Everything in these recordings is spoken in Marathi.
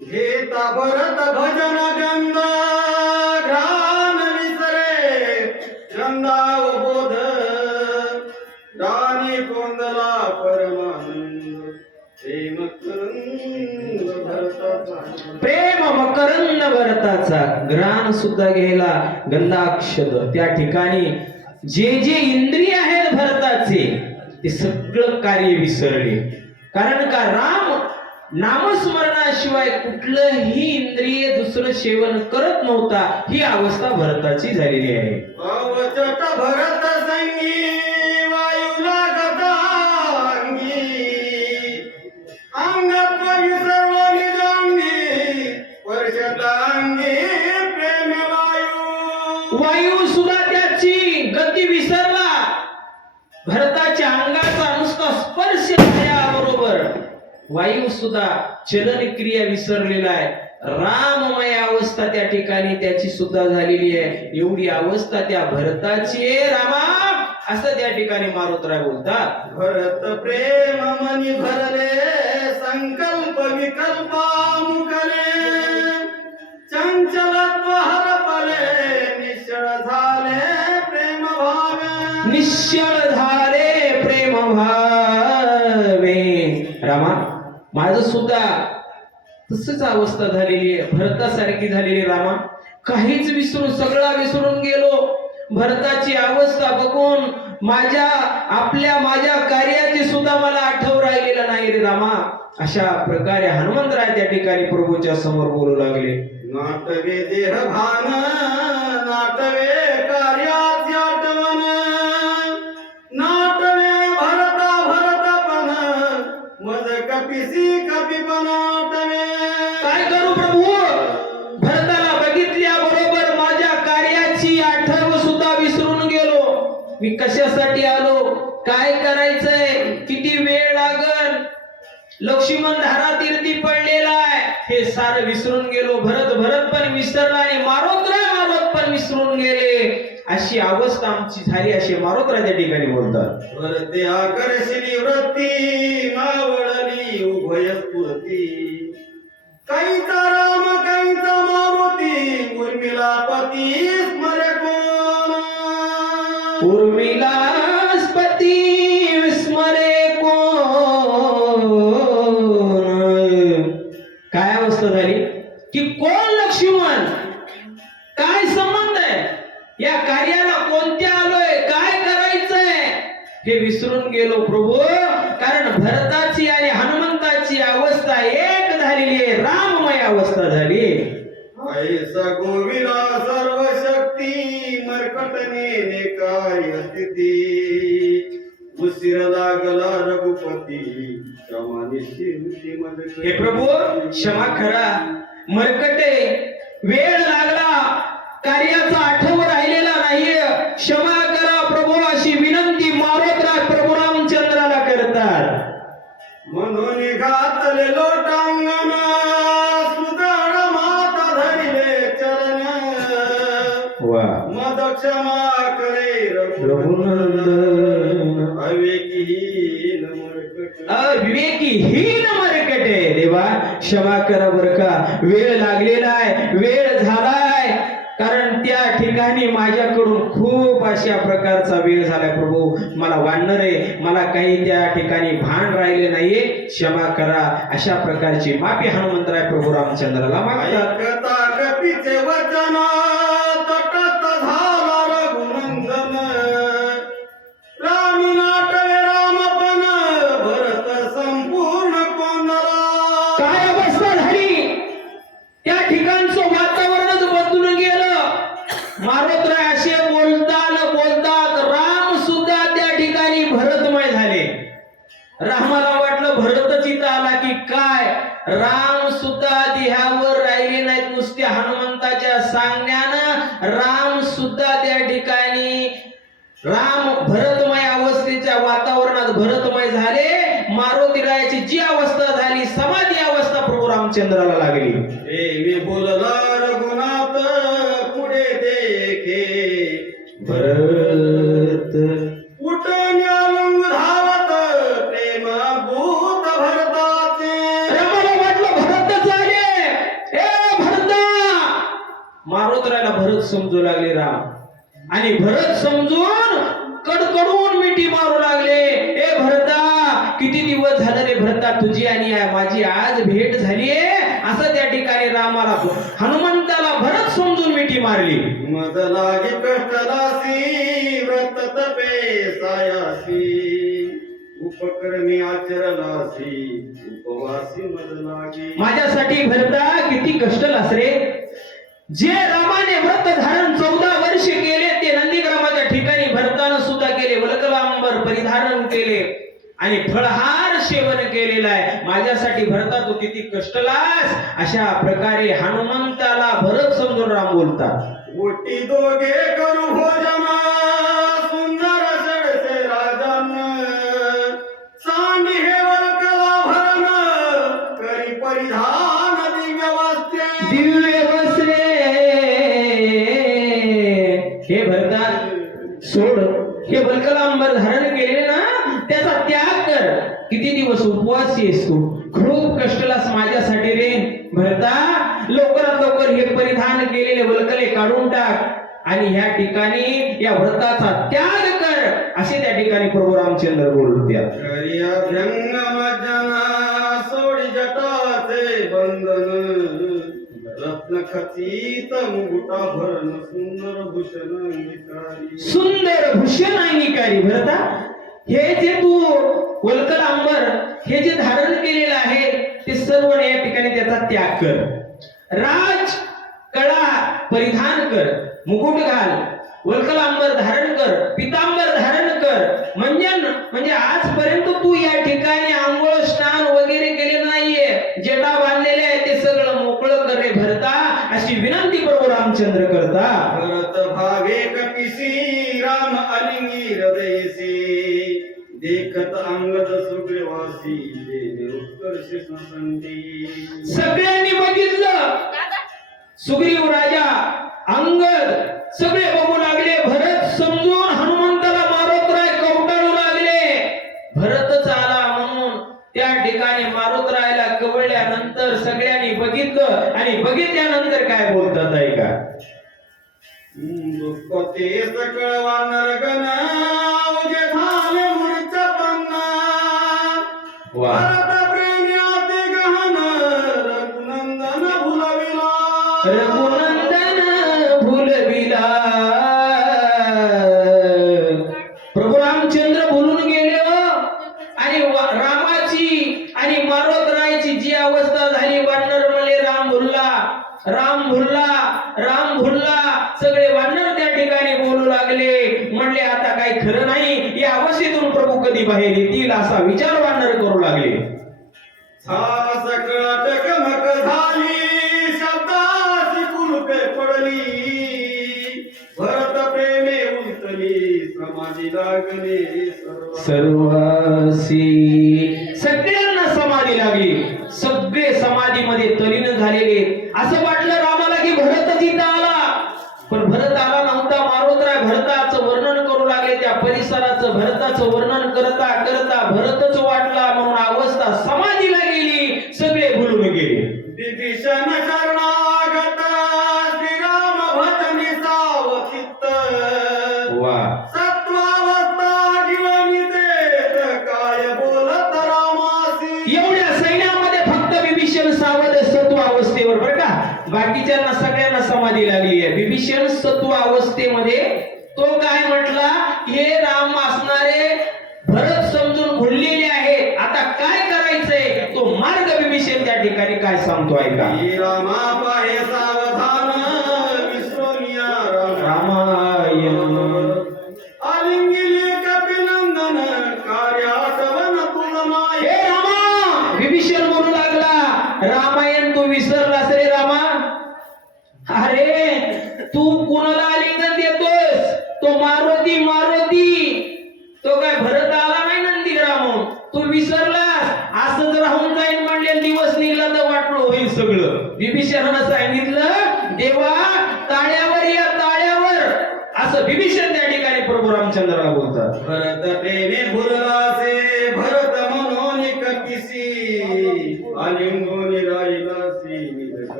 घेता भरत भजन गंगा. भरताचा ग्राण सुद्धा घ्यायला गंधाक्षद त्या ठिकाणी जे जे इंद्रिय आहेत भरताचे ते सगळं कार्य विसरले. कारण का राम नामस्मरणाशिवाय कुठलंही इंद्रिय दुसरं सेवन करत नव्हता. ही अवस्था भरताची झालेली आहे. सुद्धा चलन क्रिया विसरलेला आहे. राममय अवस्था त्या ठिकाणी त्याची सुद्धा झालेली आहे. एवढी अवस्था त्या भरताची आहे, रामा! असं त्या ठिकाणी मारुतराय बोलतात. भरत प्रेम मनी भरले संकल्प विकल्प मुकले चंचलत्व हरपले निश्चळ झाले प्रेम भावे. निश्चळ झाले प्रेम भावे. रामा माझ सुद्धा तसंच अवस्था झालेली आहे. भरतासारखी झालेली रामा. काहीच विसरून सगळा विसरून गेलो. भरताची अवस्था बघून माझ्या आपल्या माझ्या कार्याची सुद्धा मला आठव राहिलेलं नाही रे रामा. अशा प्रकारे हनुमंतराय त्या ठिकाणी प्रभूच्या समोर बोलू लागले. नाटवे देह भान नाटवे काय करू प्रभू? भरताला बघितल्या बरोबर माझ्या कार्याची आठव सुद्धा विसरून गेलो. मी कशासाठी आलो? काय करायचंय? किती वेळ लागल? लक्ष्मण धारा तीर्थी पडलेला आहे. हे सारं विसरून गेलो. भरत भरत पण विसरला आणि मारोत्रा मारोत पण विसरून गेले. अशी अवस्था आमची झाली. अशी मारोत्रा त्या ठिकाणी बोलतात. भरते आकर्षणी वृत्ती मावळली उभय स्फूर्ती. काहीचा राम काहीचा मारुती उर्मिला पती स्मर कोण उर्मिलास्पती कोण काय अवस्था झाली? की कोण लक्ष्मण? काय संबंध आहे? या कार्याला कोणत्या आलोय? काय करायचंय? हे विसरून गेलो प्रभू. अवस्था झाली? ऐसा गोविला सर्व शक्ती मरकटने कार्य स्थिती? उशीर लागला रघुपती क्षमा निश्चिंती मज हे प्रभू क्षमा करा. मरकटे वेळ लागला. कार्याचा क्षमा करा बर का. वेळ लागलेला आहे वेळ झालाय. कारण त्या ठिकाणी माझ्याकडून खूप अशा प्रकारचा वेळ झालाय प्रभू. मला वाढणार आहे मला काही त्या ठिकाणी भान राहिले नाहीये. क्षमा करा. अशा प्रकारची माफी हनुमंतराय प्रभू रामचंद्राला मागतात. रामचंद्राला लागली. बोलला रघुनाथ पुढे देखे. भरत उठून धावत प्रेम भूत भरताचे. वाटलं भरत आले ए भरता! मारोतराला भरत समजू लागले राम. आणि भरत समजून कडकडून मिठी मारू लागले. ए भरता किती दिवस झालं रे भरता तुझी आणि माझी आज भेट झालीये असं त्या ठिकाणी रामाला हनुमंताला भरत समजून मिठी मारली. लागे कष्टलासी व्रत तपे सायासी उपक्रमी आचरलासी उपवासी लागे माझ्यासाठी भरता किती कष्ट रे जे रामाने व्रत धारण चौदा वर्ष केले ते नंदीग्रामाच्या ठिकाणी भरतानं सुद्धा केले वलकलांबर परिधारण केले. आणि फळहार सेवन केलेलं आहे. माझ्यासाठी भरता तू किती कष्टलास अशा प्रकारे हनुमंताला भरत समजून राम बोलतात. ओटी दोघे करू हो भोजन रामचंद्र बोलत्या सोडी जटाचे बंधन. रत्न खचित मुकुटा भरण सुंदर भूषण निकारी सुंदर भूषण आहे निकारी भरता हे जे तू वलकल अंबर हे जे धारण केलेलं आहे ते सर्व या ठिकाणी त्याचा त्याग कर. राज कळा परिधान कर. मुकुट घाल. वलकल अंबर धारण कर. पितांबर धारण कर म्हणजे म्हणजे आजपर्यंत तू या ठिकाणी आंघोळ स्नान वगैरे केले नाहीये. जेटा बांधलेले आहे ते सगळं मोकळं करे भरता. अशी विनंती प्रभू रामचंद्र करता. भरत भावे कपिसी राम अलिंगी हृदयसी देखत अंगद सुग्रीवासी सगळ्यांनी बघितलं. सुग्रीव राजा अंगद सगळे बघू आणि बघितल्यानंतर काय बोलतात ऐका दुष्पते सकळवा नरगण झालेले असं वाटलं रामाला की भरत जिथं आला. पण भरत आला नव्हता मारोतराय भरताचं वर्णन करू लागले. त्या परिसराचं भरताचं वर्णन करता करता Amen.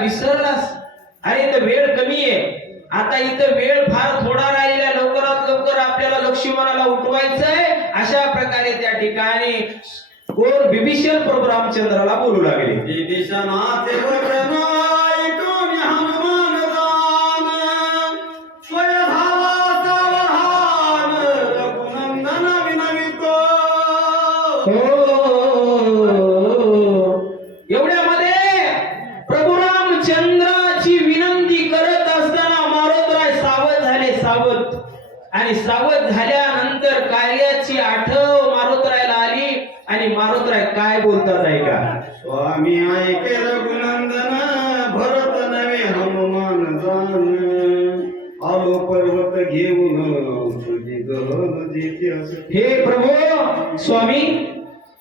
विसरलास? अरे तर वेळ कमी आहे. आता इथं वेळ फार थोडा राहिला लवकरात लवकर आपल्याला लक्ष्मणाला उठवायचं आहे अशा प्रकारे त्या ठिकाणी कोण बिभीषण प्रभू रामचंद्राला बोलू लागले. हे प्रभो स्वामी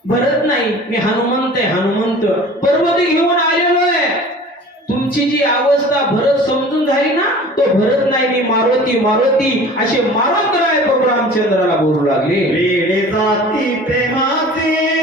भरत नाही. मी हनुमंत आहे हनुमंत. पर्वत घेऊन आलेलो आहे. तुमची जी अवस्था भरत समजून झाली ना तो भरत नाही मी मारुती मारुती असे मारुत राय प्रभू रामचंद्राला बोलू लागले. वेळे जाती प्रेमाचे.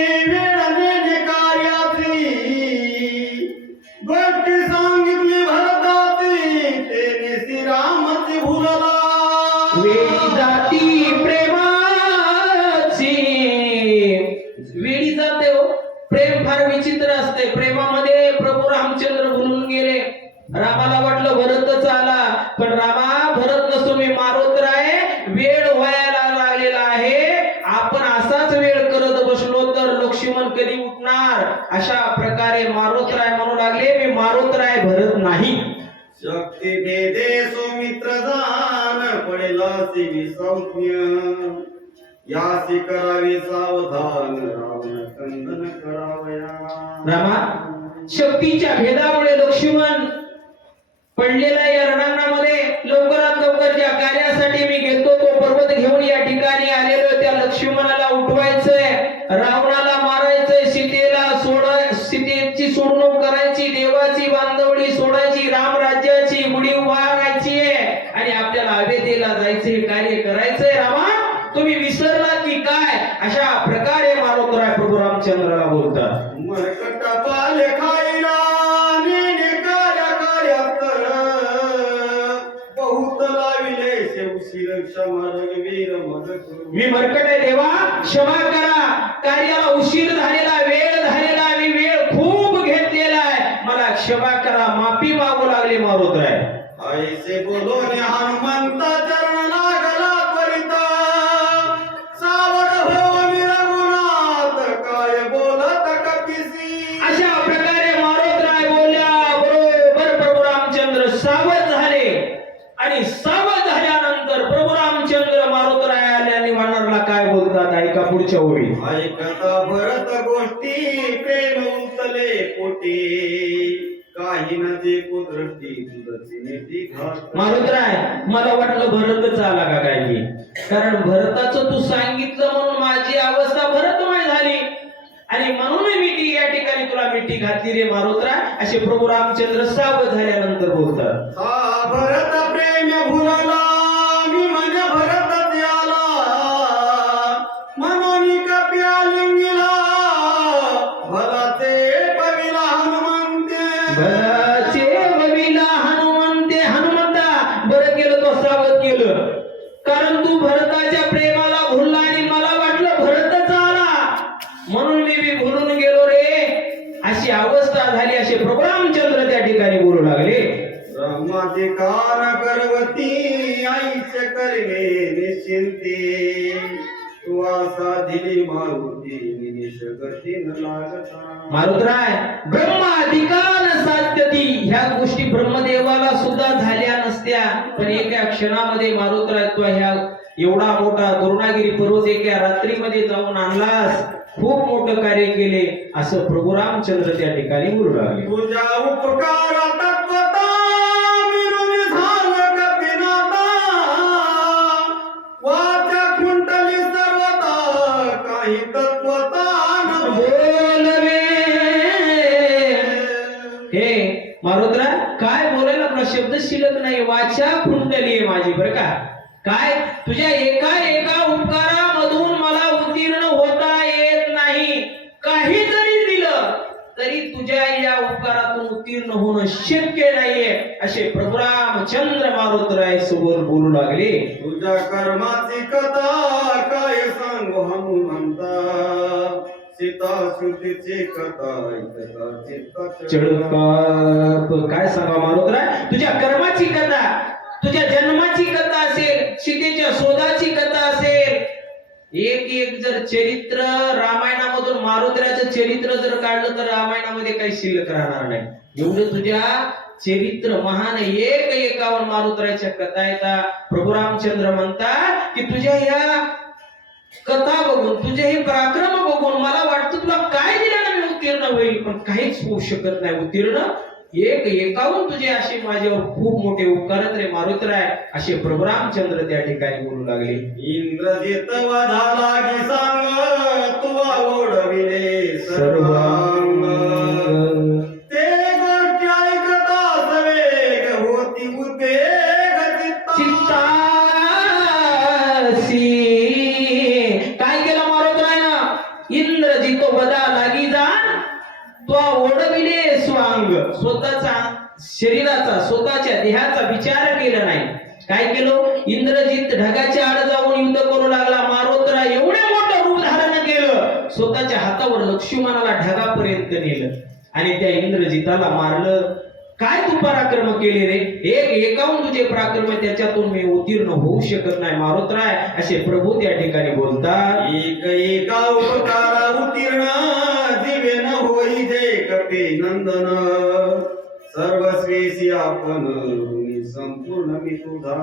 काय भरत नाही. शक्ती भेदे सौमित्र दान पडेला सौम्य. यासी करावी सावधान कंदन करावया. रामा शक्तीच्या भेदामुळे लक्ष्मण पडलेला या रणांगणामध्ये. लवकरात लवकर ज्या कार्यासाठी मी घेतो तो पर्वत घेऊन या ठिकाणी आलेलो त्या लक्ष्मणाला उठवायचंय. रावण बरकत आहे देवा. क्षमा करा. कार्याला उशीर झालेला वेळ झालेला मी वेळ खूप घेतलेला आहे. मला क्षमा करा. माफी मागू लागले मारुद्राय ऐसे बोलो हनुमंत रामचंद्र सावध झाल्यानंतर बोलतात भरत प्रेम भुलाला. करुणागिरी पर्वत एका रात्रीमध्ये जाऊन आणलास. खूप मोठं कार्य केले. असं प्रभू रामचंद्र त्या ठिकाणी बोलू लागले. हे काय बोलायला शब्द शिलक नाही. वाचा कुंडली माझी बर का? काय? तुझ्या असे प्रभू रामचंद्र मारुतराय समोर बोलू लागले. तुझ्या कर्माची कथा काय सांगू हनुमंता सीता श्रुतीची कथा काय सांगा मारुतराय? तुझ्या कर्माची कथा तुझ्या जन्माची कथा असेल सीतेच्या शोधाची कथा असेल. एक एक जर चरित्र रामायणामधून मारुद्राचं चरित्र जर काढलं तर रामायणामध्ये काही शिल्लक राहणार नाही. एवढं तुझ्या चरित्र महान एक एकावर मारुद्राच्या कथा येतात प्रभू रामचंद्र म्हणतात की तुझ्या या कथा बघून तुझे हे पराक्रम बघून मला वाटतं तुला काय दिलं मी उत्तीर्ण होईल पण काहीच होऊ शकत नाही. उत्तीर्ण एक एकाहून तुझे असे माझ्यावर खूप मोठे उपकार रे मारुतराय. असे प्रभू रामचंद्र त्या ठिकाणी बोलू लागले. इंद्रजित वधा लागी सांग तुवा ओढविले सर्वांग शरीराचा स्वतःच्या देहाचा विचार केला नाही. काय केलं? इंद्रजित ढगाच्या आड जाऊन युद्ध करू लागला. मारोत्रा एवढ्या मोठं रूप धारण केलं. स्वतःच्या हातावर लक्ष्मणाला ढगापर्यंत नेलं. आणि त्या इंद्रजिताला मारलं. काय तू पराक्रम केले रे? एक एकाहून तुझे पराक्रम आहे, त्याच्यातून मी उत्तीर्ण होऊ शकत नाही मारोत्राय असे प्रभू त्या ठिकाणी बोलतात. एक एका उपकारा उत्तीर्ण दिव्य न होई जे कपे नंदन. सर्वस्वेशी आपण संपूर्ण मी तुझा.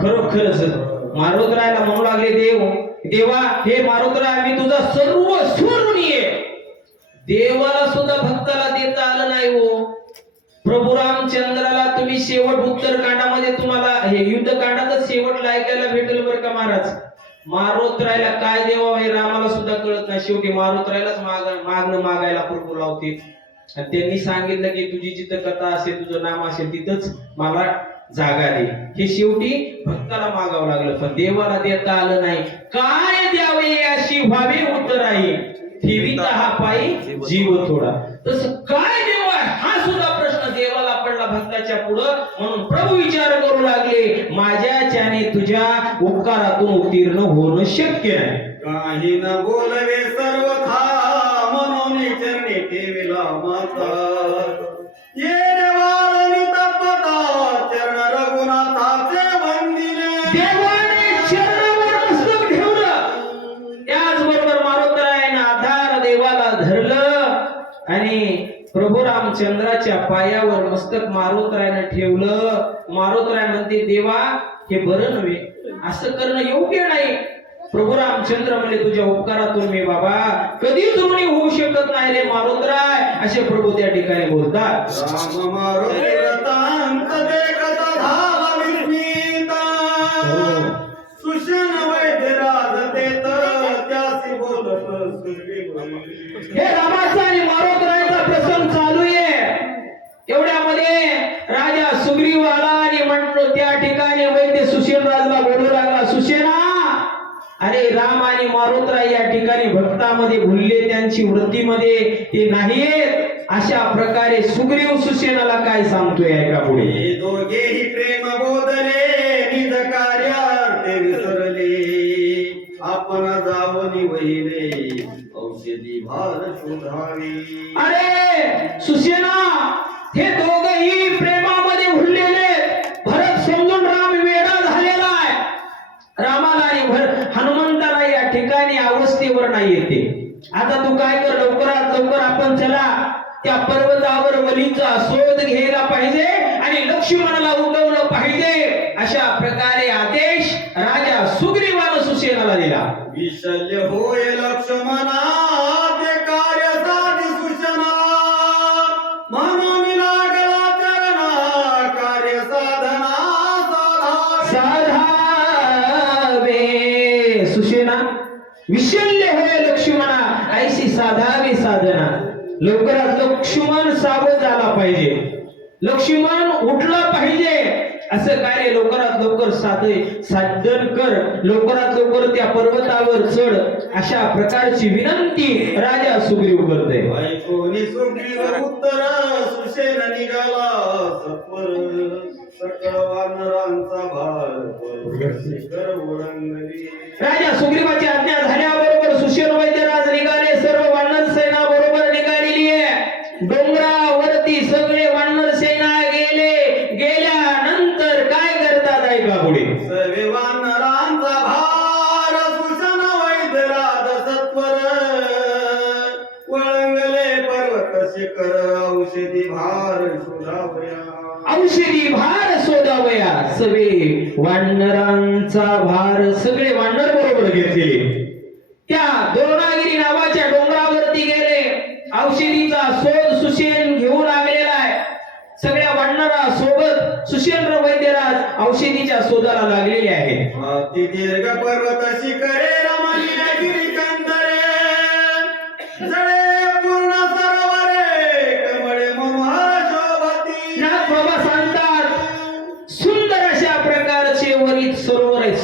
खरोखरच मारोदरायला म्हणू लागले देव देवा हे मारोदराय मी तुझा सर्व स्वरुणी आहे. देवाला सुद्धा भक्ताला देता आलं नाही हो. प्रभू रामचंद्राला तुम्ही शेवट उत्तरकांडामध्ये तुम्हाला हे युद्ध कांडातच शेवटला ऐकायला भेटेल बरं का महाराज? मारोत्रायला काय देवा हे रामाला सुद्धा कळत नाही. शेवटी मारोतरायलाच माग मागणं मागायला प्रभू लावते आणि त्यांनी सांगितलं की तुझी जिथं कथा असेल तुझं नाम असेल तिथंच मला जागा दे. हे शेवटी भक्ताला मागावं लागलं पण देवाला देता आलं नाही. काय द्यावे अशी व्हावी उत्तर आहे ठेविता हा पायी जीव थोडा. तस काय देवा हा सुद्धा प्रश्न देवाला पडला भक्ताच्या पुढं. म्हणून प्रभू विचार करू लागले माझ्याच्याने तुझ्या उपकारातून उत्तीर्ण होणं शक्य नाही. काही न बोलवे सर्व माता ये देवालनी चरण रघुनाथाचे वंदिले. देवाने चरणावर ठेवलं. त्याचबरोबर आधार देवाला धरलं. आणि प्रभू रामचंद्राच्या पायावर मस्तक मारुतरायानं ठेवलं. मारुतराय म्हणते देवा हे बरं नव्हे. असं करणं योग्य नाही. प्रभू रामचंद्र म्हणले तुझ्या उपकारातून मी बाबा कधीच ऋणी होऊ शकत नाही रे मारुतराय. असे प्रभू त्या ठिकाणी बोलतात. बोली. हे. रामाचा आणि मारोतरायाचा प्रसंग चालू आहे. एवढ्यामध्ये राजा सुग्रीव आला आणि म्हणतो त्या ठिकाणी वैद्य सुशेन राजला बोलू लागला सुशेना अरे राम आणि मारुतराय या ठिकाणी भक्तामध्ये भुलले त्यांची वृत्तीमध्ये ते नाहीयेत. अशा प्रकारे सुग्रीव सुसेनाला काय सांगतोय ऐका पुढे. हे दोघेही प्रेम बोधले विशल्य होय लक्ष्मणा ते कार्य साधी सूचना. म्हणून लागला चरणा कार्य साधना साधावे. सुशेना विशल्य होय लक्ष्मणा ऐशी साधावी साधना. लवकरात लक्ष्मण सावध झाला पाहिजे. लक्ष्मण उठला पाहिजे. असं कार्य लवकरात लवकर साधे साधन कर. लवकरात लवकर त्या पर्वतावर चढ. अशा प्रकारची विनंती राजा सुग्रीव करते. उत्तर सुशेन निघाला सत्वर. भार ओळंगली राजा सुग्रीवाची आज्ञा झाल्याबरोबर सुशेन वैद्यराज निघाले. सर्व वानर सेना बरोबर निघालेली आहे. डोंगरावरती औषधी भार शोधावया सगळे वानरांचा भार सगळे वानर बरोबर घेतलेले त्या द्रोणागिरी नावाच्या डोंगरावरती गेले. औषधीचा शोध सुशेन घेऊ लागलेला आहे. सगळ्या वानरा सोबत सुशेंद्र वैद्यराज औषधीच्या शोधाला लागलेले आहेत. अति दीर्घ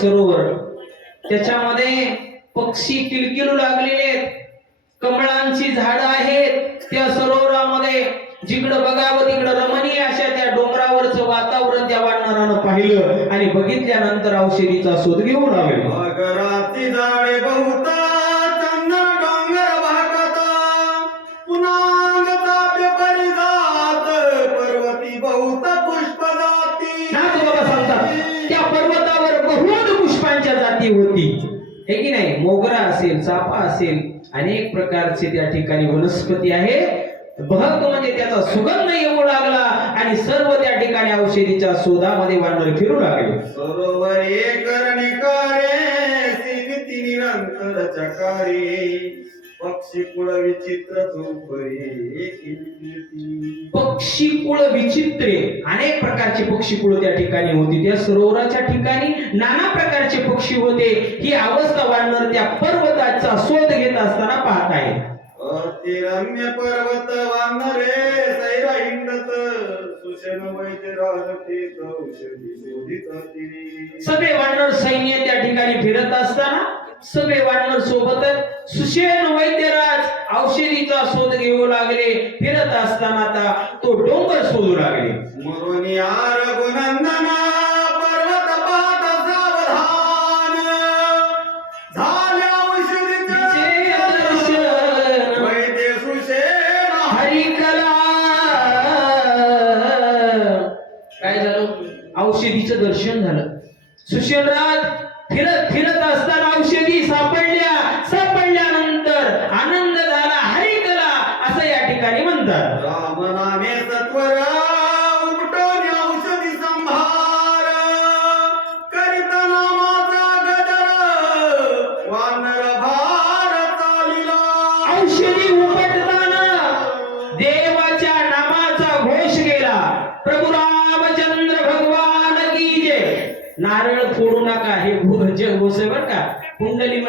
सरोवर. त्याच्यामध्ये पक्षी किलकिलू लागलेले आहेत. कमळांची झाड आहेत. त्या सरोवरामध्ये जिकडं बघावं तिकडं रमणीय अशा त्या डोंगरावरचं वातावरण त्या वाढणारानं पाहिलं आणि बघितल्यानंतर औषधीचा शोध घेऊ लागले. मोगरा असेल चापा असेल अनेक प्रकारचे त्या ठिकाणी वनस्पती आहे. भक्त म्हणजे त्याचा सुगंध येऊ लागला आणि सर्व त्या ठिकाणी औषधीच्या शोधामध्ये वानर फिरू लागले. सरोवर एक निकारे निरंतर चकारे पक्षी कुळ विचित्र. पक्षी कुळ विचित्रे अनेक प्रकारचे पक्षी कुळ त्या ठिकाणी होती त्या सरोवराच्या ठिकाणी नाना प्रकारचे पक्षी होते ही अवस्था वानर त्या पर्वताचा शोध घेत असताना पाहत आहे अतिरम्य पर्वत वानरे सैरा हिंडत वैद्य औषधी शोधित. सगळे वानर सैन्य त्या ठिकाणी फिरत असताना सगळे वानर सोबतच सुशेन वैद्यराज औषधीचा शोध घेऊ लागले. फिरत असताना आता तो डोंगर शोधू लागले. मरुनी आर गुनंदन पर्वत पात सावधान. झाल्या तिचे औषधीचे दर्शन वैद्य सुशेन. हरिकला काय झालं? औषधीचं दर्शन झालं. सुशेनराज फिरत फिरत असताना औषधी सापडल्या. सापडल्यानंतर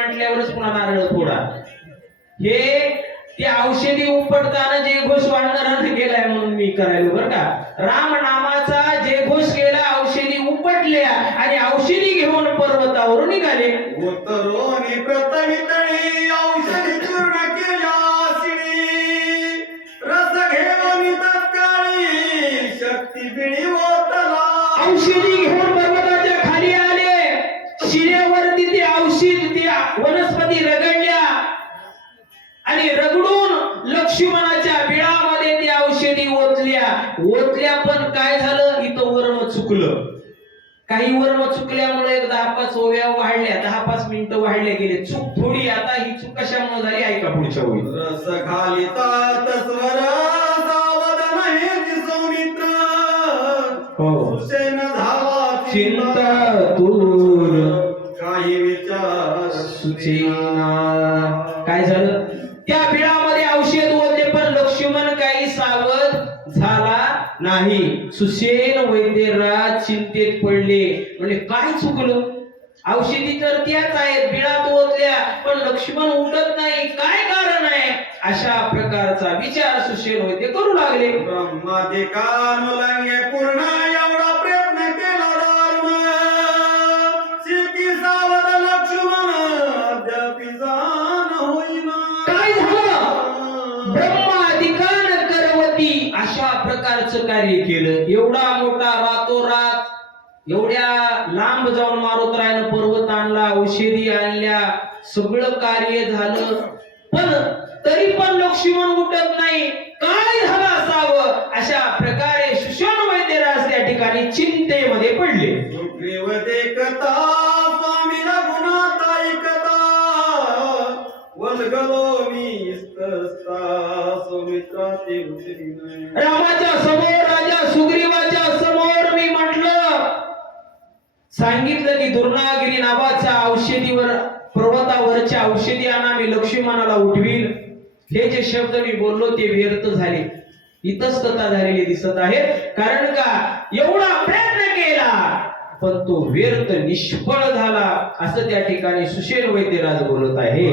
म्हटल्यावरच पुन्हा नारळ फोडा. हे ते औषधी उपटताना जे घोष वाढणार गेलाय म्हणून मी करायलो बरं का. ओतल्या ओतल्या पण काय झालं? इथं वर्म चुकलं. काही वर्म चुकल्यामुळे एक दहा पाच ओव्या वाढल्या दहा पाच मिनिटं वाढल्या गेले. चूक थोडी आता ही चूक कशामुळे झाली? ऐका पुढच्या रस सावधान हे. हो सुसेन चिंता तूर काही विचार सुचेना. काय झालं? नाही वैद्य राज चिंतेत पडले. म्हणजे काय चुकलं? औषधी तर त्याच आहेत बिळात ओतल्या पण लक्ष्मण उठत नाही. काय कारण आहे? अशा प्रकारचा विचार सुसेन वैद्य करू लागले. ब्रह्माधिकानुलंगे पूर्ण एवढा प्रयत्न असं कार्य केलं? एवढा मोठा रातोरात एवढ्या लांब जाऊन मारुतरायानं पर्वत आणला औषधी आणल्या सगळं कार्य झालं. पण तरी पण लक्ष्मण उठत नाही. काय झालं असावं? अशा प्रकारे सुषण वैद्यराज त्या ठिकाणी चिंतेमध्ये पडले. सुग्रीव देखता स्वामी रामाच्या समोर राजा सुग्रीवाच्या समोर मी म्हटलं सांगितलं की दुर्णागिरी नावाच्या औषधीवर पर्वतावरच्या औषधी आणा मी लक्ष्मीमानाला उठवील हे जे शब्द मी बोललो ते व्यर्थ झाले. इतस्तता झालेली दिसत आहे. कारण का? एवढा प्रयत्न केला पण तो व्यर्थ निष्फळ झाला असं त्या ठिकाणी सुशेल वैद्यराज बोलत आहे.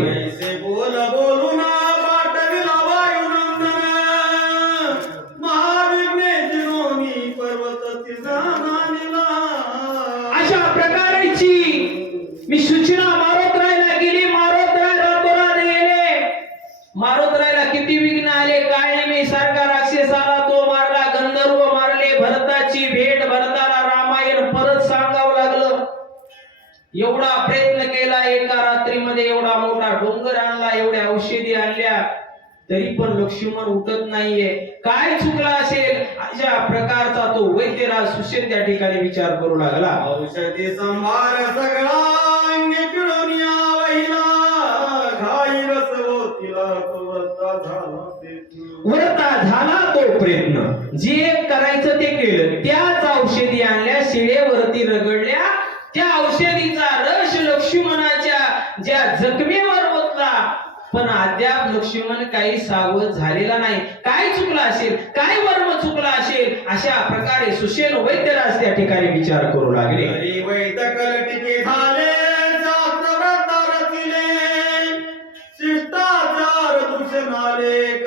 तरी पण लक्ष्मण उठत नाहीये. काय चुकला असेल? अशा प्रकारचा तो वैद्यराज सुशेन त्या ठिकाणी विचार करू लागला. औषधी संभार सगळा अंगी पिळून या वहिला घाई रस होतीला कवरता झाला ते वरता झाला तो प्रयत्न. जे करायचं ते केलं. त्याच काही सावध झालेला नाही. काय चुकलं असेल? काय वर्म चुकला असेल? अशा प्रकारे सुशेल वैद्यराज त्या ठिकाणी विचार करू लागले. शिष्टाचार दूषण आले